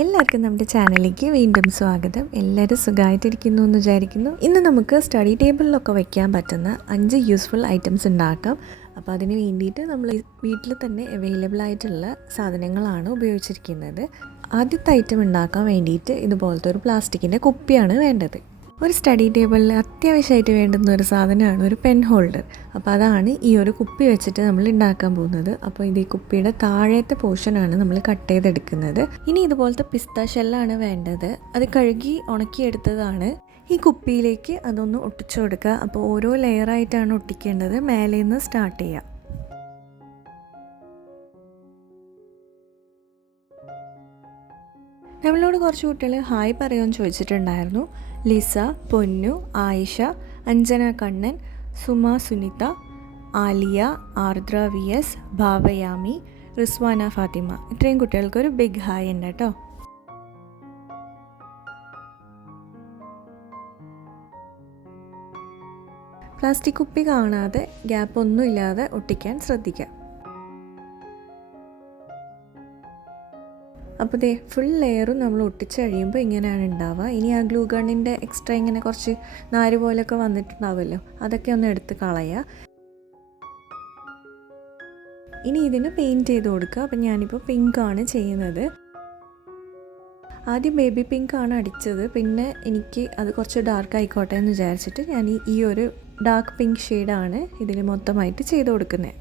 എല്ലാവർക്കും നമ്മുടെ ചാനലിലേക്ക് വീണ്ടും സ്വാഗതം. എല്ലാവരും സുഖമായിട്ടിരിക്കുന്നു എന്ന് വിചാരിക്കുന്നു. ഇന്ന് നമുക്ക് സ്റ്റഡി ടേബിളിലൊക്കെ വയ്ക്കാൻ പറ്റുന്ന 5 യൂസ്ഫുൾ ഐറ്റംസ് ഉണ്ടാക്കാം. അപ്പോൾ അതിന് വേണ്ടിയിട്ട് നമ്മൾ വീട്ടിൽ തന്നെ അവൈലബിൾ ആയിട്ടുള്ള സാധനങ്ങളാണ് ഉപയോഗിച്ചിരിക്കുന്നത്. ആദ്യത്തെ ഐറ്റം ഉണ്ടാക്കാൻ വേണ്ടിയിട്ട് ഇതുപോലത്തെ ഒരു പ്ലാസ്റ്റിക്കിൻ്റെ കുപ്പിയാണ് വേണ്ടത്. ഒരു സ്റ്റഡി ടേബിളിൽ അത്യാവശ്യമായിട്ട് വേണ്ടുന്ന ഒരു സാധനമാണ് ഒരു പെൻ ഹോൾഡർ. അപ്പോൾ അതാണ് ഈ ഒരു കുപ്പി വെച്ചിട്ട് നമ്മൾ ഉണ്ടാക്കാൻ പോകുന്നത്. അപ്പോൾ ഇത് ഈ കുപ്പിയുടെ താഴത്തെ പോർഷനാണ് നമ്മൾ കട്ട് ചെയ്തെടുക്കുന്നത്. ഇനി ഇതുപോലത്തെ പിസ്ത ഷെല്ലാണ് വേണ്ടത്. അത് കഴുകി ഉണക്കിയെടുത്തതാണ്. ഈ കുപ്പിയിലേക്ക് അതൊന്ന് ഒട്ടിച്ചു കൊടുക്കുക. അപ്പോൾ ഓരോ ലെയറായിട്ടാണ് ഒട്ടിക്കേണ്ടത്. മേലേന്ന് സ്റ്റാർട്ട് ചെയ്യുക. നമ്മളോട് കുറച്ച് കുട്ടികൾ ഹായ് പറയുമെന്ന് ചോദിച്ചിട്ടുണ്ടായിരുന്നു. ലിസ, പൊന്നു, ആയിഷ, അഞ്ജന കണ്ണൻ, സുമ സുനിത, ആലിയ, ആർദ്ര വി എസ്, ഭാവയാമി, റിസ്വാന ഫാത്തിമ, ഇത്രയും കുട്ടികൾക്കൊരു ബിഗ് ഹായ് ഉണ്ട് കേട്ടോ. പ്ലാസ്റ്റിക് കുപ്പി കാണാതെ ഗ്യാപ്പൊന്നും ഇല്ലാതെ ഒട്ടിക്കാൻ ശ്രദ്ധിക്കാം. അപ്പോൾ ദേ ഫുൾ ലെയറും നമ്മൾ ഒട്ടിച്ച് കഴിയുമ്പോൾ ഇങ്ങനെയാണ് ഉണ്ടാവുക. ഇനി ആ ഗ്ലൂ ഗണ്ണിൻ്റെ എക്സ്ട്രാ ഇങ്ങനെ കുറച്ച് നാര് പോലെയൊക്കെ വന്നിട്ടുണ്ടാവുമല്ലോ, അതൊക്കെ ഒന്ന് എടുത്ത് കളയുക. ഇനി ഇതിന് പെയിൻറ്റ് ചെയ്ത് കൊടുക്കുക. അപ്പം ഞാനിപ്പോൾ പിങ്കാണ് ചെയ്യുന്നത്. ആദ്യം ബേബി പിങ്കാണ് അടിച്ചത്. പിന്നെ എനിക്ക് അത് കുറച്ച് ഡാർക്ക് ആയിക്കോട്ടെ എന്ന് വിചാരിച്ചിട്ട് ഞാൻ ഈ ഒരു ഡാർക്ക് പിങ്ക് ഷെയ്ഡാണ് ഇതിൽ മൊത്തമായിട്ട് ചെയ്ത് കൊടുക്കുന്നത്.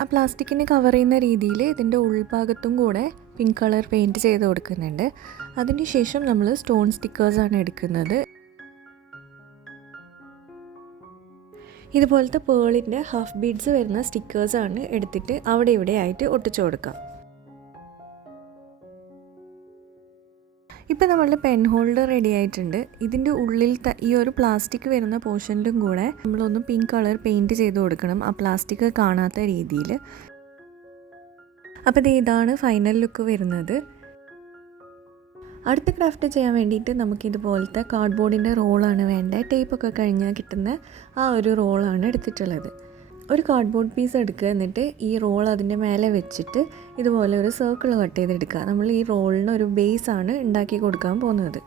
ആ പ്ലാസ്റ്റിക്കിനെ കവർ ചെയ്യുന്ന രീതിയിൽ ഇതിൻ്റെ ഉൾഭാഗത്തും കൂടെ പിങ്ക് കളർ പെയിൻറ്റ് ചെയ്ത് കൊടുക്കുന്നുണ്ട്. അതിനുശേഷം നമ്മൾ സ്റ്റോൺ സ്റ്റിക്കേഴ്സാണ് എടുക്കുന്നത്. ഇതുപോലത്തെ പേളിൻ്റെ ഹാഫ് ബീഡ്സ് വരുന്ന സ്റ്റിക്കേഴ്സാണ് എടുത്തിട്ട് അവിടെ ഇവിടെ ആയിട്ട് ഒട്ടിച്ചു കൊടുക്കാം. ഇപ്പം നമ്മളുടെ പെൻ ഹോൾഡർ റെഡി ആയിട്ടുണ്ട്. ഇതിൻ്റെ ഉള്ളിൽ ഈ ഒരു പ്ലാസ്റ്റിക് വരുന്ന പോർഷനിലും കൂടെ നമ്മളൊന്ന് പിങ്ക് കളർ പെയിൻറ്റ് ചെയ്ത് കൊടുക്കണം, ആ പ്ലാസ്റ്റിക് കാണാത്ത രീതിയിൽ. അപ്പോൾ ഇതാണ് ഫൈനൽ ലുക്ക് വരുന്നത്. അടുത്ത ക്രാഫ്റ്റ് ചെയ്യാൻ വേണ്ടിയിട്ട് നമുക്കിതുപോലത്തെ കാർഡ്ബോർഡിൻ്റെ റോളാണ് വേണ്ടത്. ടേപ്പൊക്കെ കഴിഞ്ഞാൽ കിട്ടുന്ന ആ ഒരു റോളാണ് എടുത്തിട്ടുള്ളത്. ഒരു കാർഡ്ബോർഡ് പീസ് എടുക്കുക. എന്നിട്ട് ഈ റോൾ അതിൻ്റെ മേലെ വെച്ചിട്ട് ഇതുപോലെ ഒരു സർക്കിൾ കട്ട് ചെയ്തെടുക്കുക. നമ്മൾ ഈ റോളിന് ഒരു ബേസാണ് ഉണ്ടാക്കി കൊടുക്കാൻ പോകുന്നത്.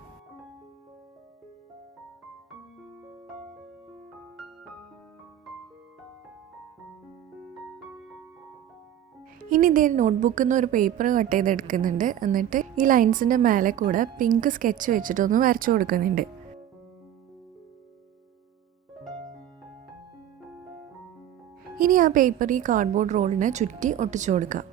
ഇനി ഇതേ നോട്ട്ബുക്കിൽ നിന്ന് ഒരു പേപ്പർ കട്ട് ചെയ്തെടുക്കുന്നുണ്ട്. എന്നിട്ട് ഈ ലൈൻസിൻ്റെ മേലെ കൂടെ പിങ്ക് സ്കെച്ച് വെച്ചിട്ടൊന്ന് വരച്ചു കൊടുക്കുന്നുണ്ട്. ഇനി ആ പേപ്പർ ഈ കാർഡ്ബോർഡ് റോളിനെ ചുറ്റി ഒട്ടിച്ചു കൊടുക്കുക.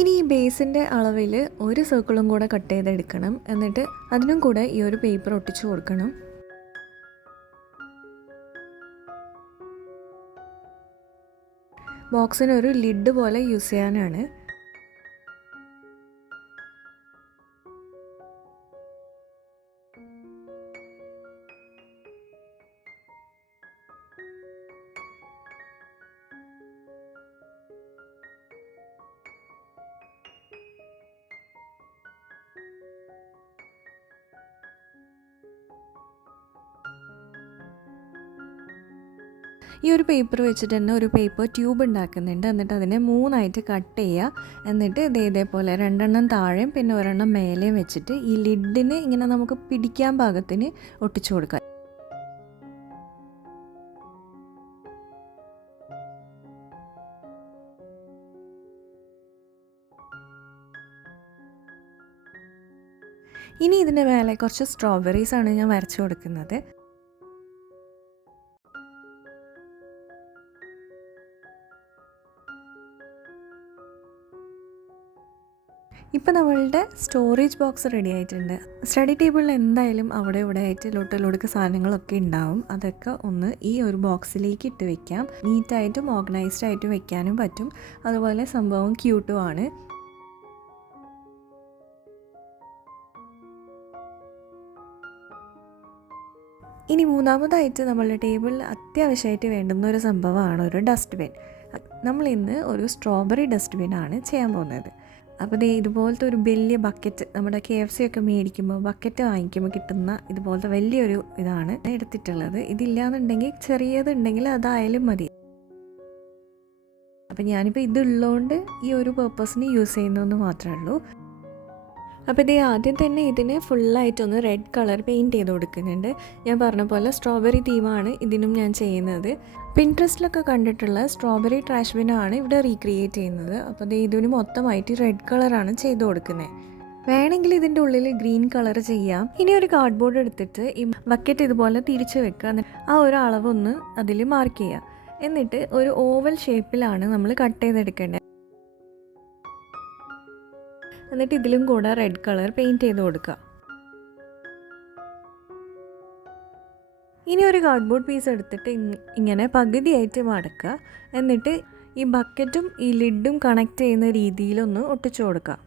ഇനി ഈ ബേസിൻ്റെ അളവിൽ ഒരു സർക്കിളും കൂടെ കട്ട് ചെയ്തെടുക്കണം. എന്നിട്ട് അതിനും കൂടെ ഈ ഒരു പേപ്പർ ഒട്ടിച്ചു കൊടുക്കണം. ബോക്സിന് ഒരു ലിഡ് പോലെ യൂസ് ചെയ്യാനാണ്. ഈ ഒരു പേപ്പർ വെച്ചിട്ട് തന്നെ ഒരു പേപ്പർ ട്യൂബ് ഉണ്ടാക്കുന്നുണ്ട്. എന്നിട്ട് അതിനെ 3ആയിട്ട് കട്ട് ചെയ്യുക. എന്നിട്ട് ഇതേപോലെ 2 താഴെയും പിന്നെ 1 മേലെയും വെച്ചിട്ട് ഈ ലിഡിന് ഇങ്ങനെ നമുക്ക് പിടിക്കാൻ പാകത്തിന് ഒട്ടിച്ചു കൊടുക്കുക. ഇനി ഇതിൻ്റെ മേലെ കുറച്ച് സ്ട്രോബെറീസാണ് ഞാൻ വരച്ചു കൊടുക്കുന്നത്. ഇപ്പോൾ നമ്മളുടെ സ്റ്റോറേജ് ബോക്സ് റെഡി ആയിട്ടുണ്ട്. സ്റ്റഡി ടേബിളിൽ എന്തായാലും അവിടെ ഇവിടെ ആയിട്ട് ലൊട്ടലൊടുക്ക് സാധനങ്ങളൊക്കെ ഉണ്ടാവും. അതൊക്കെ ഒന്ന് ഈ ഒരു ബോക്സിലേക്ക് ഇട്ട് വെക്കാം. നീറ്റായിട്ടും ഓർഗനൈസ്ഡ് ആയിട്ടും വെക്കാനും പറ്റും. അതുപോലെ സംഭവം ക്യൂട്ടും ആണ്. ഇനി മൂന്നാമതായിട്ട് നമ്മളുടെ ടേബിളിൽ അത്യാവശ്യമായിട്ട് വേണ്ടുന്ന ഒരു സംഭവമാണ് ഒരു ഡസ്റ്റ്ബിൻ. നമ്മളിന്ന് ഒരു സ്ട്രോബെറി ഡസ്റ്റ്ബിനാണ് ചെയ്യാൻ പോകുന്നത്. അപ്പോൾ ഇതുപോലത്തെ ഒരു വലിയ ബക്കറ്റ്, നമ്മുടെ KFC ഒക്കെ മേടിക്കുമ്പോൾ ബക്കറ്റ് വാങ്ങിക്കുമ്പോൾ കിട്ടുന്ന ഇതുപോലത്തെ വലിയൊരു ഇതാണ് എടുത്തിട്ടുള്ളത്. ഇതില്ലാന്നുണ്ടെങ്കിൽ ചെറിയതുണ്ടെങ്കിൽ അതായാലും മതി. അപ്പോൾ ഞാനിപ്പോൾ ഇതുള്ളതുകൊണ്ട് ഈ ഒരു പർപ്പസിന് യൂസ് ചെയ്യുന്നതെന്ന് മാത്രമേ ഉള്ളൂ. അപ്പോൾ ആദ്യം തന്നെ ഇതിന് ഫുള്ളായിട്ടൊന്ന് റെഡ് കളർ പെയിൻറ്റ് ചെയ്ത് കൊടുക്കുന്നുണ്ട്. ഞാൻ പറഞ്ഞ പോലെ സ്ട്രോബെറി തീമാണ് ഇതിനും ഞാൻ ചെയ്യുന്നത്. പിൻട്രസ്റ്റിലൊക്കെ കണ്ടിട്ടുള്ള സ്ട്രോബെറി ട്രാഷ് ബിനാണ് ഇവിടെ റീക്രിയേറ്റ് ചെയ്യുന്നത്. അപ്പോൾ ഇതിന് മൊത്തമായിട്ട് റെഡ് കളറാണ് ചെയ്ത് കൊടുക്കുന്നത്. വേണമെങ്കിൽ ഇതിൻ്റെ ഉള്ളിൽ ഗ്രീൻ കളർ ചെയ്യാം. ഇനി ഒരു കാർഡ്ബോർഡ് എടുത്തിട്ട് ഈ ബക്കറ്റ് ഇതുപോലെ തിരിച്ച് വെക്കുക. ആ ഒരു അളവൊന്ന് അതിൽ മാർക്ക് ചെയ്യുക. എന്നിട്ട് ഒരു ഓവൽ ഷേപ്പിലാണ് നമ്മൾ കട്ട് ചെയ്തെടുക്കേണ്ടത്. എന്നിട്ട് ഇതിലും കൂടെ റെഡ് കളർ പെയിൻറ്റ് ചെയ്ത് കൊടുക്കുക. ഇനി ഒരു കാർഡ്ബോർഡ് പീസ് എടുത്തിട്ട് ഇങ്ങനെ പകുതിയായിട്ട് മടക്കുക. എന്നിട്ട് ഈ ബക്കറ്റും ഈ ലിഡും കണക്ട് ചെയ്യുന്ന രീതിയിലൊന്ന് ഒട്ടിച്ചു കൊടുക്കുക.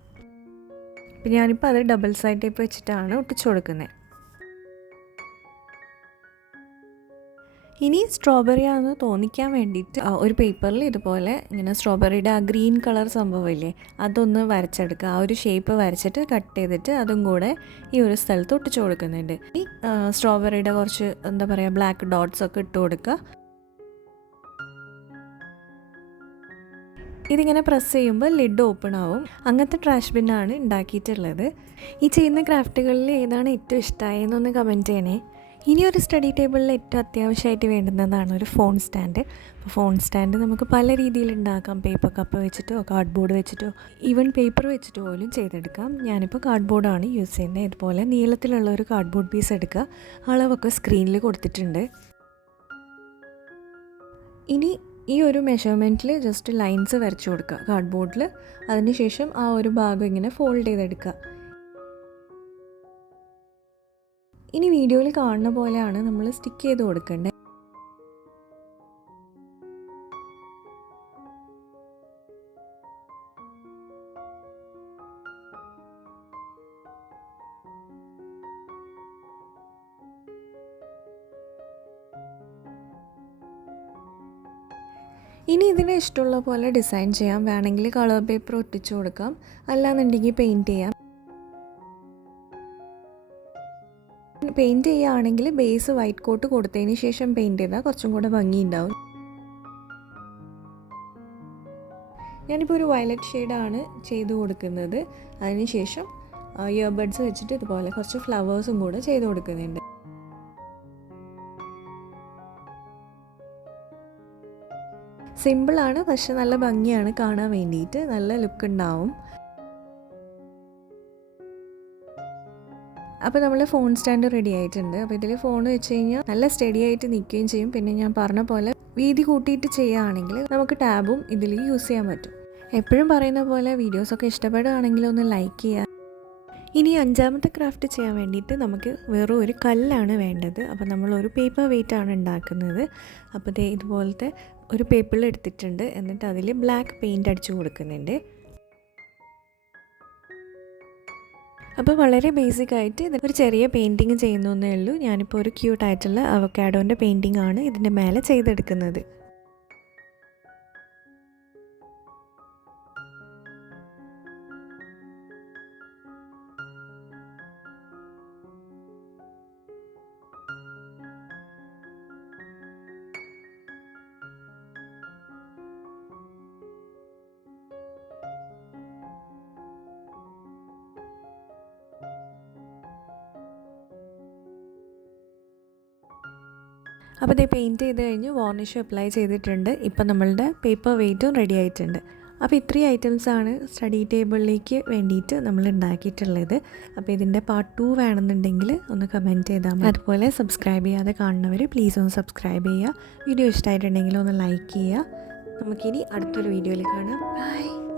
അപ്പം ഞാനിപ്പോൾ അത് ഡബിൾ സൈഡ് ടേപ്പ് വെച്ചിട്ടാണ് ഒട്ടിച്ചു കൊടുക്കുന്നത്. ഇനി സ്ട്രോബെറി ആണെന്ന് തോന്നിക്കാൻ വേണ്ടിയിട്ട് ഒരു പേപ്പറിൽ ഇതുപോലെ ഇങ്ങനെ സ്ട്രോബെറിയുടെ ആ ഗ്രീൻ കളർ സംഭവമില്ലേ അതൊന്ന് വരച്ചെടുക്കുക. ആ ഒരു ഷേപ്പ് വരച്ചിട്ട് കട്ട് ചെയ്തിട്ട് അതും കൂടെ ഈ ഒരു സ്ഥലത്ത് ഒട്ടിച്ചു കൊടുക്കുന്നുണ്ട്. ഈ സ്ട്രോബെറിയുടെ കുറച്ച് എന്താ പറയുക ബ്ലാക്ക് ഡോട്ട്സ് ഒക്കെ ഇട്ട് കൊടുക്കുക. ഇതിങ്ങനെ പ്രസ് ചെയ്യുമ്പോൾ ലിഡ് ഓപ്പൺ ആവും. അങ്ങനത്തെ ട്രാഷ് ബിന്നാണ് ഉണ്ടാക്കിയിട്ടുള്ളത്. ഈ ചെയ്യുന്ന ക്രാഫ്റ്റുകളിൽ ഏതാണ് ഏറ്റവും ഇഷ്ടമായെന്നൊന്ന് കമൻറ്റ് ചെയ്യണേ. ഇനി ഒരു സ്റ്റഡി ടേബിളിൽ ഏറ്റവും അത്യാവശ്യമായിട്ട് വേണ്ടുന്നതാണ് ഒരു ഫോൺ സ്റ്റാൻഡ്. അപ്പോൾ ഫോൺ സ്റ്റാൻഡ് നമുക്ക് പല രീതിയിൽ ഉണ്ടാക്കാം. പേപ്പർ കപ്പ് വെച്ചിട്ടോ കാർഡ്ബോർഡ് വെച്ചിട്ടോ ഈവൻ പേപ്പർ വെച്ചിട്ടോ പോലും ചെയ്തെടുക്കാം. ഞാനിപ്പോൾ കാർഡ്ബോർഡാണ് യൂസ് ചെയ്യുന്നത്. ഇതുപോലെ നീളത്തിലുള്ള ഒരു കാർഡ്ബോർഡ് പീസ് എടുക്കുക. അളവൊക്കെ സ്ക്രീനിൽ കൊടുത്തിട്ടുണ്ട്. ഇനി ഈ ഒരു മെഷർമെൻറ്റിൽ ജസ്റ്റ് ലൈൻസ് വരച്ചു കൊടുക്കുക കാർഡ്ബോർഡിൽ. അതിനുശേഷം ആ ഒരു ഭാഗം ഇങ്ങനെ ഫോൾഡ് ചെയ്തെടുക്കുക. ഇനി വീഡിയോയിൽ കാണുന്ന പോലെയാണ് നമ്മൾ സ്റ്റിക്ക് ചെയ്ത് കൊടുക്കേണ്ടത്. ഇനി ഇതിന് ഇഷ്ടമുള്ള പോലെ ഡിസൈൻ ചെയ്യാം. വേണമെങ്കിൽ കളർ പേപ്പർ ഒട്ടിച്ചു കൊടുക്കാം, അല്ലാന്നുണ്ടെങ്കിൽ പെയിൻറ്റ് ചെയ്യാം. പെയിൻറ്റ് ചെയ്യുകയാണെങ്കിൽ ബേസ് വൈറ്റ് കോട്ട് കൊടുത്തതിന് ശേഷം പെയിൻറ്റ് ചെയ്താൽ കുറച്ചും കൂടെ ഭംഗിയുണ്ടാവും. ഞാനിപ്പോൾ ഒരു വയലറ്റ് ഷെയ്ഡാണ് ചെയ്ത് കൊടുക്കുന്നത്. അതിനുശേഷം ഇയർബഡ്സ് വെച്ചിട്ട് ഇതുപോലെ കുറച്ച് ഫ്ലവേഴ്സും കൂടെ ചെയ്ത് കൊടുക്കുന്നുണ്ട്. സിമ്പിളാണ്, പക്ഷെ നല്ല ഭംഗിയാണ് കാണാൻ വേണ്ടിയിട്ട്. നല്ല ലുക്ക് ഉണ്ടാവും. അപ്പോൾ നമ്മൾ ഫോൺ സ്റ്റാൻഡ് റെഡി ആയിട്ടുണ്ട്. അപ്പോൾ ഇതിൽ ഫോൺ വെച്ച് കഴിഞ്ഞാൽ നല്ല സ്റ്റഡി ആയിട്ട് നിൽക്കുകയും ചെയ്യും. പിന്നെ ഞാൻ പറഞ്ഞ പോലെ വീതി കൂട്ടിയിട്ട് ചെയ്യുകയാണെങ്കിൽ നമുക്ക് ടാബും ഇതിൽ യൂസ് ചെയ്യാൻ പറ്റും. എപ്പോഴും പറയുന്ന പോലെ വീഡിയോസൊക്കെ ഇഷ്ടപ്പെടുകയാണെങ്കിൽ ഒന്ന് ലൈക്ക് ചെയ്യുക. ഇനി അഞ്ചാമത്തെ ക്രാഫ്റ്റ് ചെയ്യാൻ വേണ്ടിയിട്ട് നമുക്ക് വെറും ഒരു കല്ലാണ് വേണ്ടത്. അപ്പോൾ നമ്മളൊരു പേപ്പർ വെയിറ്റാണ് ഉണ്ടാക്കുന്നത്. അപ്പോൾ ഇതുപോലത്തെ ഒരു പേപ്പറിൽ എടുത്തിട്ടുണ്ട്. എന്നിട്ട് അതിൽ ബ്ലാക്ക് പെയിൻറ്റ് അടിച്ചു കൊടുക്കുന്നുണ്ട്. അപ്പോൾ വളരെ ബേസിക്കായിട്ട് ഇത് ഒരു ചെറിയ പെയിൻറ്റിങ് ചെയ്യുന്നേ ഉള്ളൂ. ഞാനിപ്പോൾ ഒരു ക്യൂട്ടായിട്ടുള്ള അവക്കാഡോൻ്റെ പെയിൻറ്റിംഗ് ആണ് ഇതിൻ്റെ മേലെ ചെയ്തെടുക്കുന്നത്. അപ്പോൾ ഇത് പെയിൻറ്റ് ചെയ്ത് കഴിഞ്ഞ് വാർണിഷ് അപ്ലൈ ചെയ്തിട്ടുണ്ട്. ഇപ്പം നമ്മളുടെ പേപ്പർ വെയ്റ്റും റെഡി ആയിട്ടുണ്ട്. അപ്പോൾ ഇത്രയും ഐറ്റംസാണ് സ്റ്റഡി ടേബിളിലേക്ക് വേണ്ടിയിട്ട് നമ്മൾ ഉണ്ടാക്കിയിട്ടുള്ളത്. അപ്പോൾ ഇതിൻ്റെ പാർട്ട് 2 വേണമെന്നുണ്ടെങ്കിൽ ഒന്ന് കമൻറ്റ് ചെയ്താൽ മതി. അതുപോലെ സബ്സ്ക്രൈബ് ചെയ്യാതെ കാണുന്നവർ പ്ലീസ് ഒന്ന് സബ്സ്ക്രൈബ് ചെയ്യുക. വീഡിയോ ഇഷ്ടമായിട്ടുണ്ടെങ്കിൽ ഒന്ന് ലൈക്ക് ചെയ്യുക. നമുക്കിനി അടുത്തൊരു വീഡിയോയിൽ കാണാം. ബൈ.